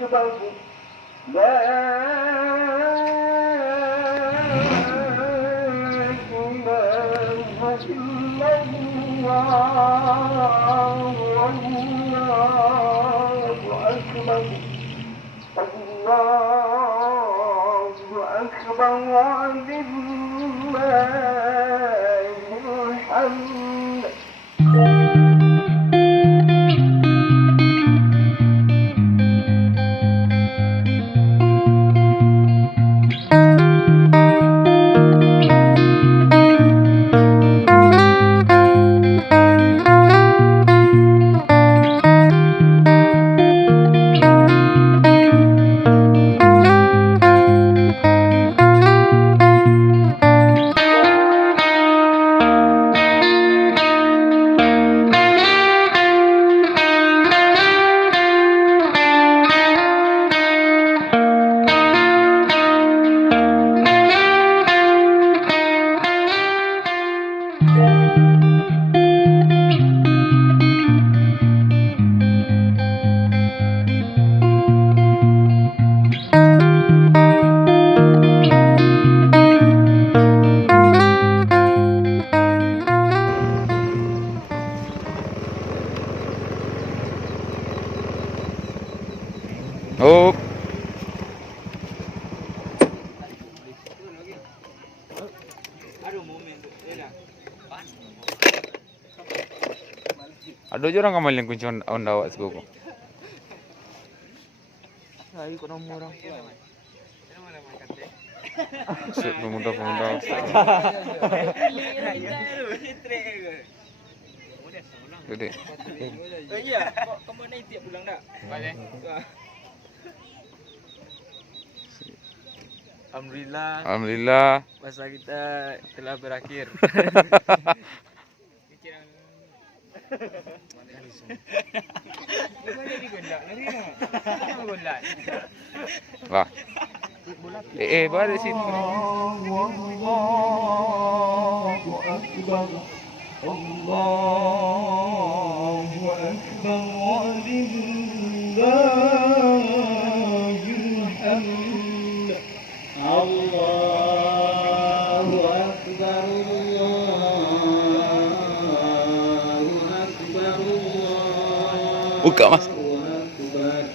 أكبر لا إله إلا الله والله أكبر الله أكبر ولله الحمد. Oh, ada je orang kamal yang kunci Honda awak sebuku. Ay, ko nang murang. Pemuda-pemuda. Jadi. Iya, kok kamu naik tiap bulan dah? Boleh. Alhamdulillah. Masa kita telah berakhir. Lah. Balik situ. Allahu Akbar Allahu Akbar walillahil hamd. Allahu Akbar Allahu Akbar Allahu Buka mas. Akbar.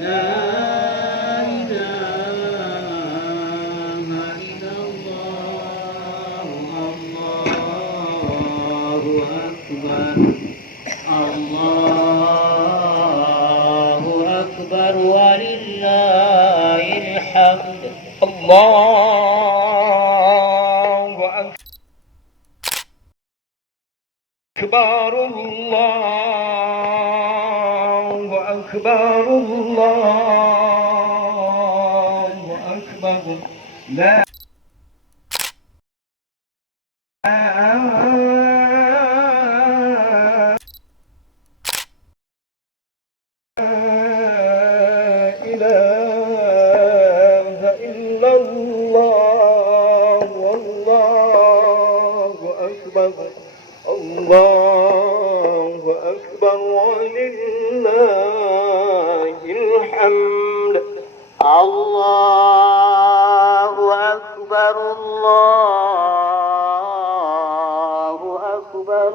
La ilaha illallah Allahu Akbar Allahu Akbar walillahil hamd. Allahu Akbar Allahu Akbar Allahu Akbar. La ilaha illallah wallahu akbar Allahu akbar walillahil hamd. Allahu akbar Allahu akbar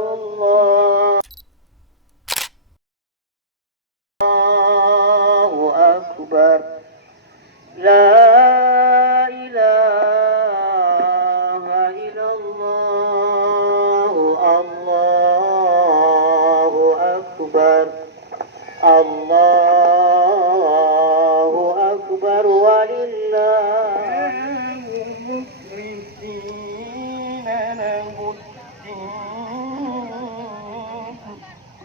Allahu akbar. La ilaha illallah Allahu akbar Allahu akbar walillahil muslimina lahud-din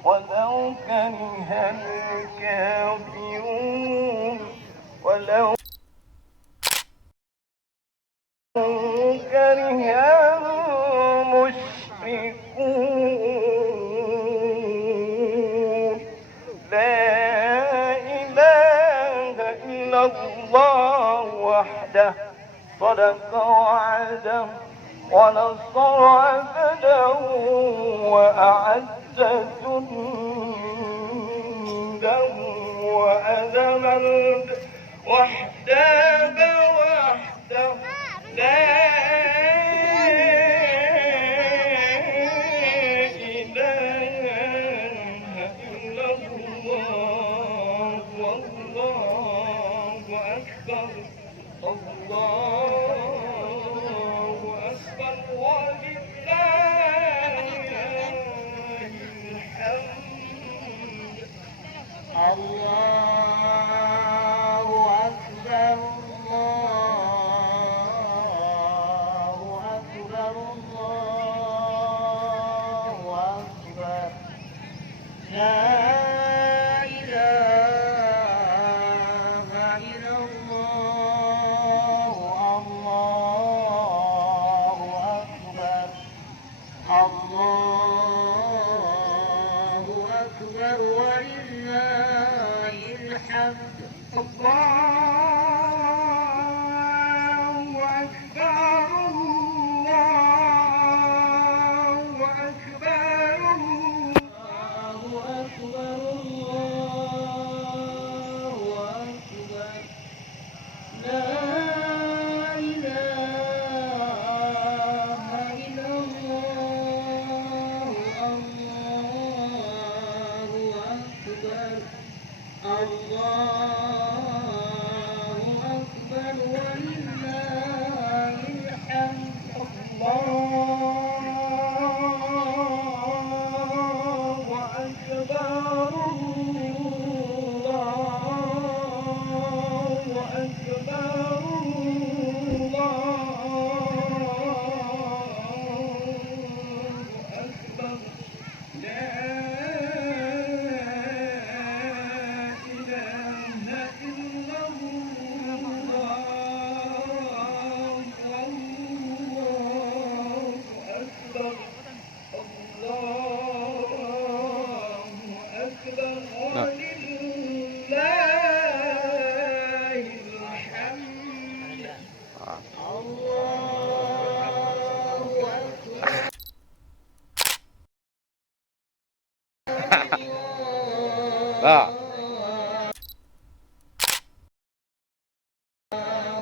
walau karihal kafirun walau karihal musyrikun. La ilaha illallah wahdah sadaqa wa'adah wa nasara abdahu wa a'azza jundahu wa adama الحمد وحده وحده لا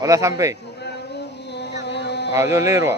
Wala sampai. Jom lero.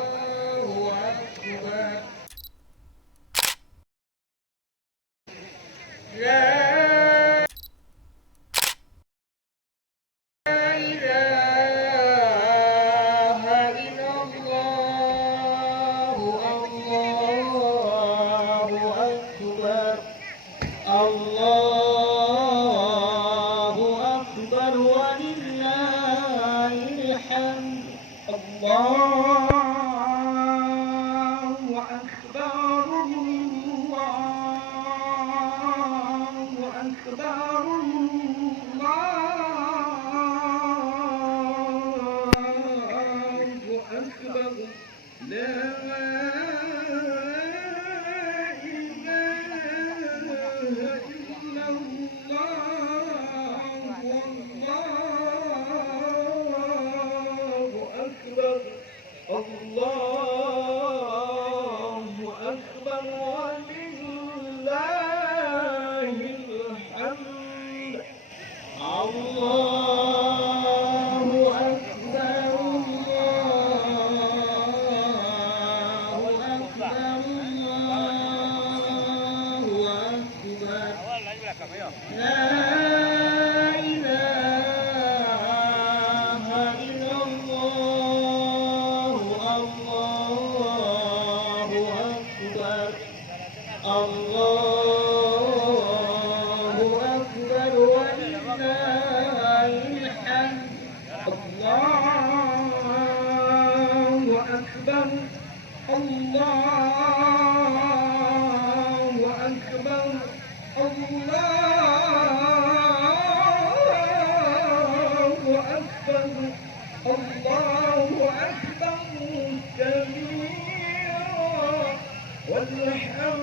والسبحان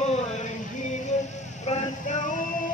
الله بكرة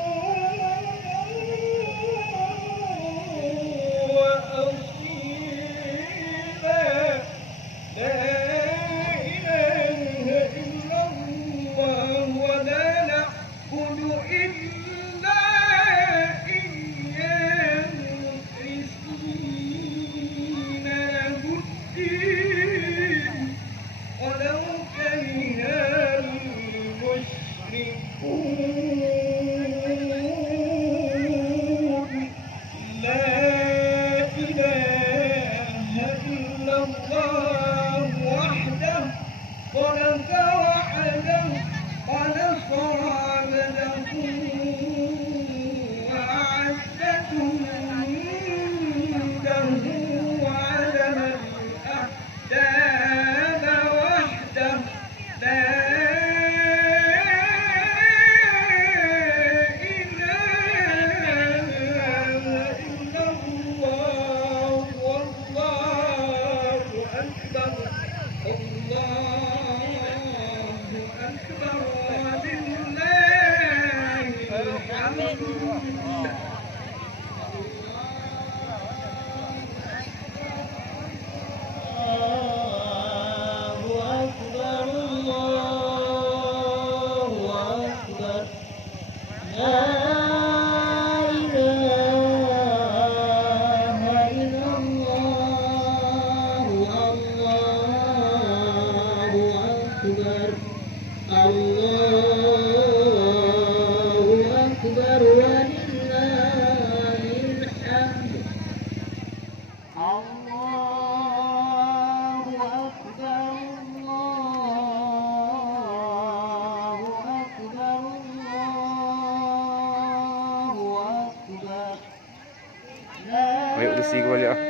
Isi ko balik ah.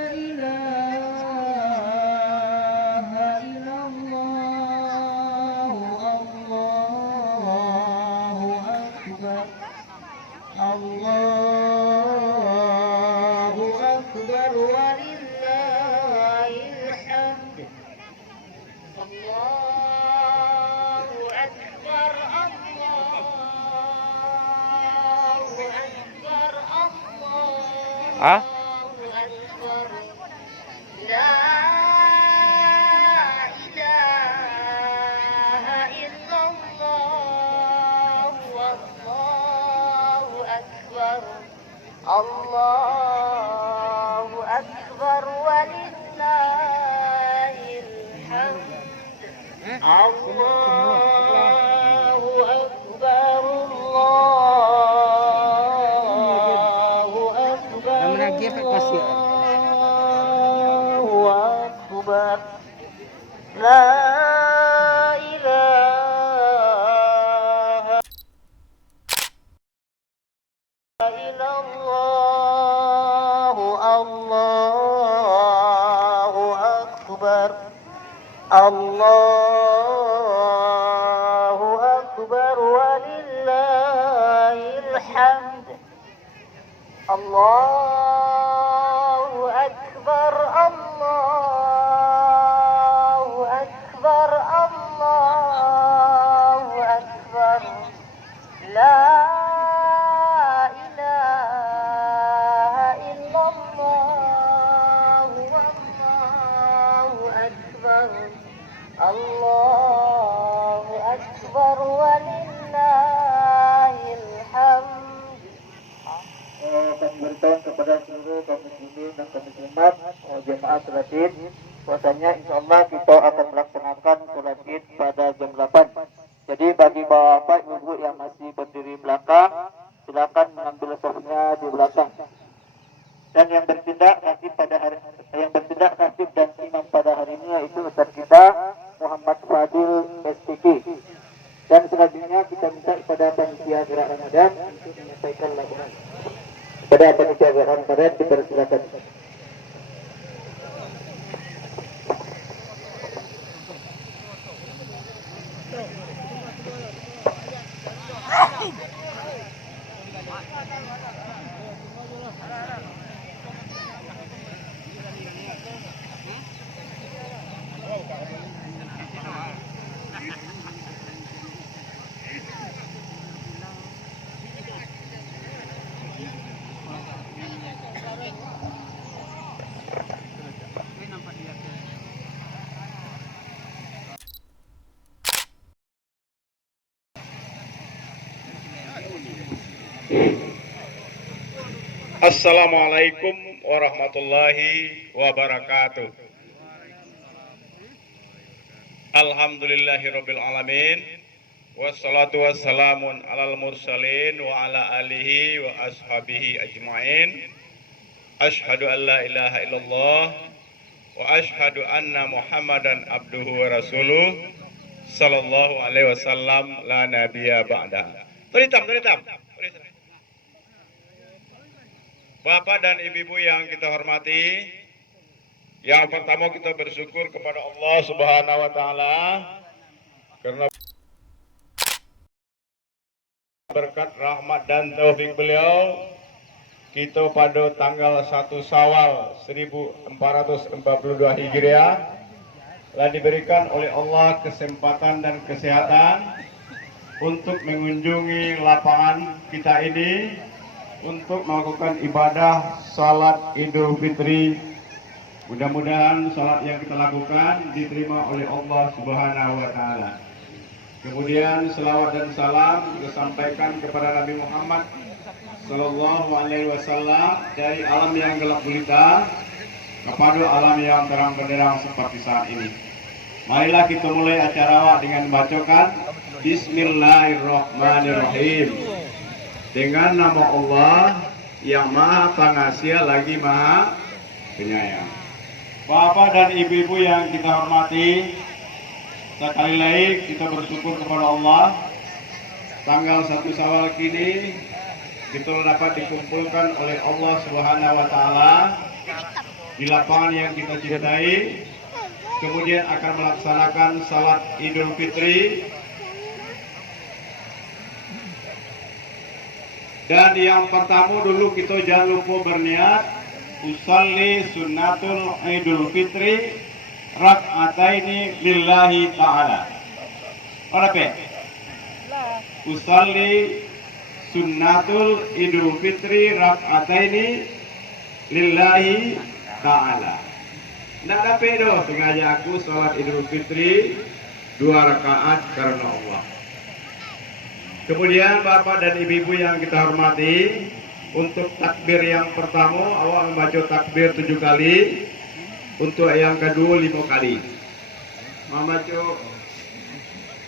Ah? Allahu Akbar walillahil hamd. Allahu Akbar, Allahu Akbar, Allahu Akbar. La ilaha illallah. Allahu Akbar. Allahu Akbar walillahil hamd. Allahu Akbar, Allahu Akbar, Allahu Akbar. La ilaha illallah. Allahu Akbar. Allahu Akbar walillahil hamd. Kami beritahu kepada seluruh kaum muslimin dan kaum muslimat jemaah sholat Id, bahwasanya insyaallah kita akan melaksanakan sholat Id pada jam 8. Jadi bagi bapak ibu yang masih berdiri belakang, silakan mengambil safnya di belakang. Dan yang bertindak khatib dan imam pada hari ini yaitu Ustaz kita Muhammad Fadil STQ. Dan selanjutnya kita minta kepada panitia gerak Ramadan untuk menyampaikan laporan. Kepada panitia gerak Ramadan dipersilakan. Assalamualaikum warahmatullahi wabarakatuh. Alhamdulillahirabbil alamin. Wassalatu wassalamun alal mursalin wa ala alihi wa ashabihi ajmain. Asyhadu an la ilaha illallah wa asyhadu anna Muhammadan abduhu wa rasuluh sallallahu alaihi wasallam la nabiyya ba'da. Tulitam. Bapak dan ibu-ibu yang kita hormati, yang pertama kita bersyukur kepada Allah Subhanahu wa taala karena berkat rahmat dan taufik beliau, kita pada tanggal 1 Syawal 1442 Hijriah telah diberikan oleh Allah kesempatan dan kesehatan untuk mengunjungi lapangan kita ini untuk melakukan ibadah salat Idul Fitri. Mudah-mudahan salat yang kita lakukan diterima oleh Allah Subhanahu wa taala. Kemudian selawat dan salam kita sampaikan kepada Nabi Muhammad sallallahu alaihi wasallam dari alam yang gelap gulita kepada alam yang terang benderang seperti saat ini. Marilah kita mulai acara dengan membacakan Bismillahirrahmanirrahim. Dengan nama Allah yang Maha Pengasih lagi Maha Penyayang. Bapak dan ibu-ibu yang kita hormati, sekali lagi kita bersyukur kepada Allah. Tanggal 1 Syawal kini betul dapat dikumpulkan oleh Allah Subhanahu wa taala di lapangan yang kita cintai, kemudian akan melaksanakan salat Idul Fitri. Dan yang pertama dulu kita jangan lupa berniat usalli sunnatul Idul Fitri rak'ataini lillahi ta'ala. Apa? Usalli sunnatul Idul Fitri rak'ataini lillahi ta'ala. Nak dapat doh sengaja aku salat Idul Fitri 2 rakaat karena Allah. Kemudian Bapak dan Ibu-ibu yang kita hormati, untuk takbir yang pertama awak membaca takbir 7 kali, untuk yang kedua 5 kali. Membaca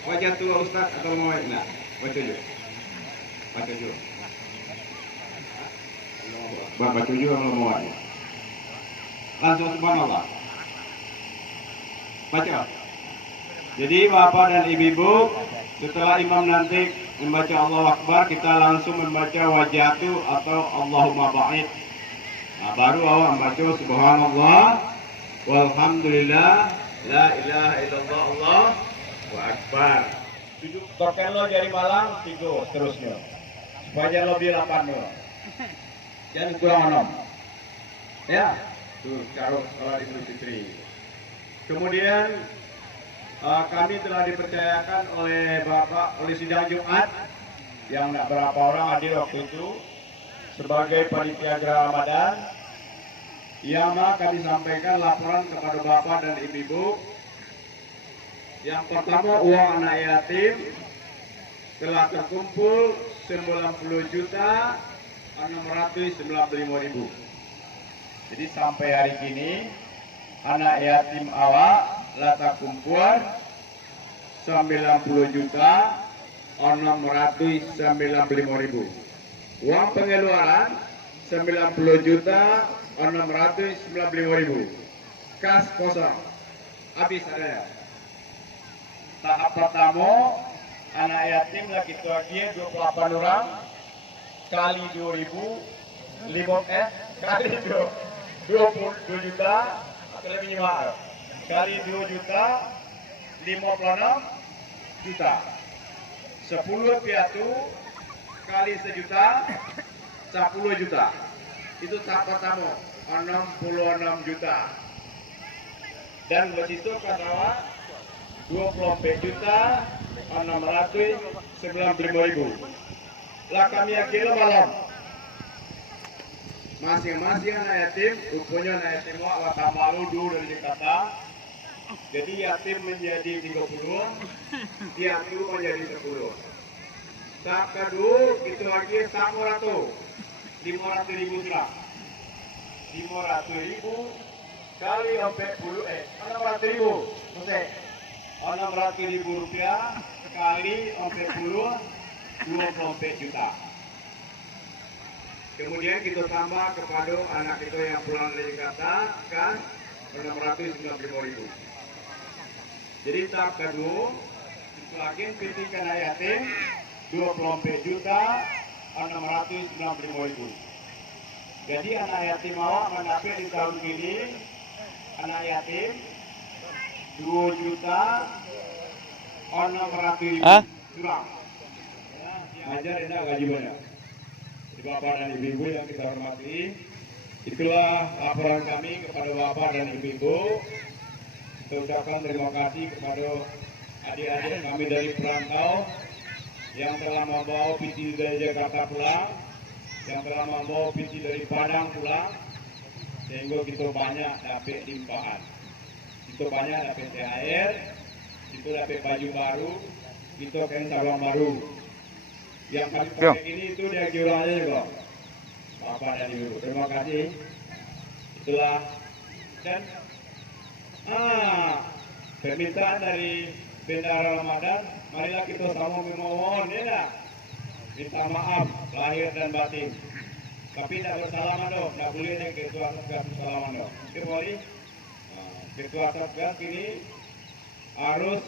wajah tua Ustaz atau mau nak? Baca juga. Baca juga. Baca juga kalau mau. Langsung subhanallah. Baca. Jadi Bapak dan Ibu-ibu, setelah imam nanti membaca Allahu Akbar, kita langsung membaca wajatu atau Allahumma ba'id. Nah, baru awak membaca subhanallah walhamdulillah la ilaha illallah Allahu akbar. 7 token lo jari malang 3 terusnya. Supaya lebih 8 lo. Jangan kurang 6. Ya. Tuh karo salat Idul Fitri. Kemudian kami telah dipercayakan oleh Bapak oleh sidang Jumat yang tidak berapa orang hadir waktu itu sebagai panitia Gerah Ramadan. Yang kami sampaikan laporan kepada Bapak dan Ibu. Yang pertama, uang anak yatim telah terkumpul 90.695.000. Jadi sampai hari ini anak yatim awak lata kumpul 90.695.000. Uang pengeluaran 90.695.000. Kas kosong. Habis ada. Tahap pertama anak yatim lah kita lagi 28 orang kali 2.000 kali 22 juta atau lebih mahal. Kali 2 juta 56 juta. 10 piatu kali 1 juta 10 juta. Itu tahap pertama 66 juta. Dan begitu kasawa 24 juta 695.000. Lah kami akhirnya malam masing-masing anak yatim, rupanya anak yatim wata malu dulu dari Jakarta. Jadi yatim menjadi 30, piatu menjadi 10. Tak kedua itu lagi 500.000 sudah. 500.000 kali 40 600.000. Maksudnya 600.000 rupiah kali 40 24 juta. Kemudian kita tambah kepada anak kita yang pulang dari Jakarta kan 695.000. Jadi tahap kedua itu lagi PT anak yatim 24 juta 695.000. Jadi anak yatim awak mendapat di tahun ini anak yatim 2 juta 600.000 kurang. Ajar enak gaji banyak. Bapak dan Ibu yang kita hormati, itulah laporan kami kepada Bapak dan Ibu. Kita ucapkan terima kasih kepada adik-adik kami dari perantau yang telah membawa PT dari Jakarta pulang, yang telah membawa PT dari Padang pulang, sehingga kita banyak dapat limpahan. Kita banyak dapat THR, kita dapat baju baru, kita kan salon baru. Yang kami pakai ini itu dia jual aja juga. Bapak dan Ibu, terima kasih. Itulah dan permintaan dari Bendahara Ramadan, marilah kita sama memohon ya. Minta maaf lahir dan batin. Tapi tidak bersalaman dong, tidak boleh nih ketua satgas bersalaman dong. Oke boleh? Ketua satgas ini harus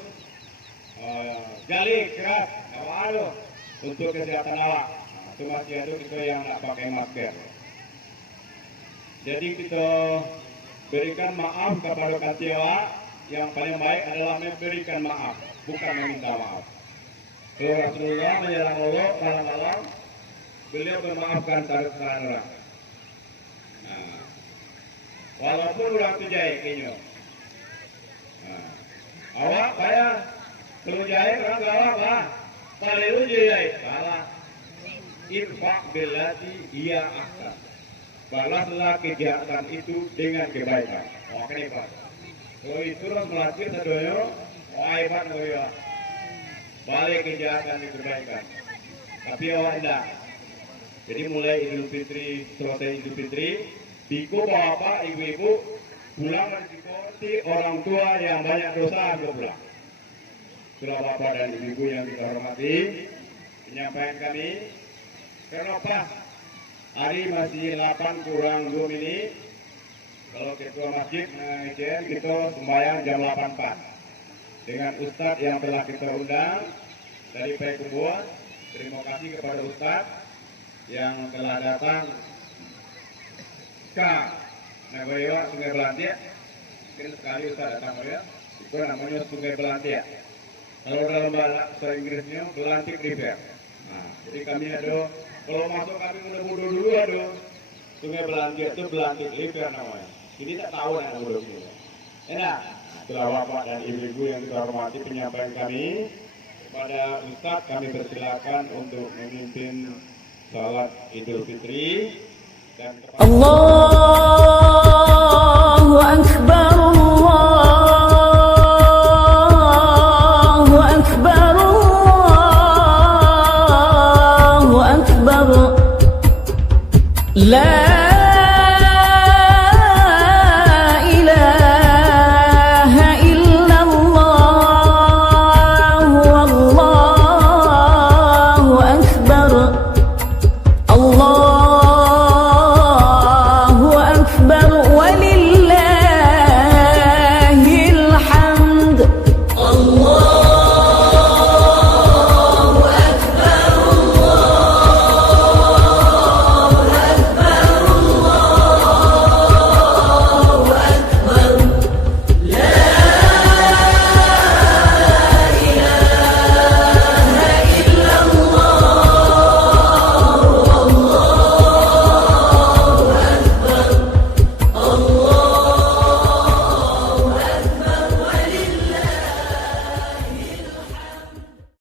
gali keras, awal untuk kesehatan awak. itu masih ada kita yang nak pakai masker. Jadi kita berikan maaf kepada Katiwa. Yang paling baik adalah memberikan maaf, bukan meminta maaf. Kalau Rasulullah menjelang Allah, beliau memaafkan orang. Nah, walaupun orang tu jahit kayaknya. Nah, awak bayar, kalau jahit orang awak lah, kalau lu jahit, salah. Infak billati ia ahsan. Balaslah kejahatan itu dengan kebaikan. Oh, kenapa? Kalau itu orang melatih sadoyo, hebat ngoyo. Balik kejahatan itu kebaikan. Tapi awak tidak. Jadi mulai Idul Fitri, selesai Idul Fitri, biku bapak, ibu-ibu pulang seperti orang tua yang banyak dosa ke pulang. Itulah bapak dan ibu-ibu yang kita hormati, penyampaian kami. Karena pas hari masih 8 kurang 2 menit. Kalau ketua masjid mengajian kita sembahyang jam 8.4 dengan ustadz yang telah kita undang dari Payakumbuh. Terima kasih kepada ustadz yang telah datang ke Nagoya Sungai Belantia. Mungkin sekali ustadz datang ya. Itu namanya Sungai Belantia. Kalau dalam bahasa Inggrisnya Belantik River. Nah, jadi kami ada, kalau masuk kami muda-muda dulu ada Sungai Belantia itu Belantik River namanya. Ini tak tahu nak muda ini. Enak. Setelah bapak dan ibu-ibu yang kita hormati penyampaian kami kepada Ustadz, kami persilakan untuk memimpin salat Idul Fitri dan kepada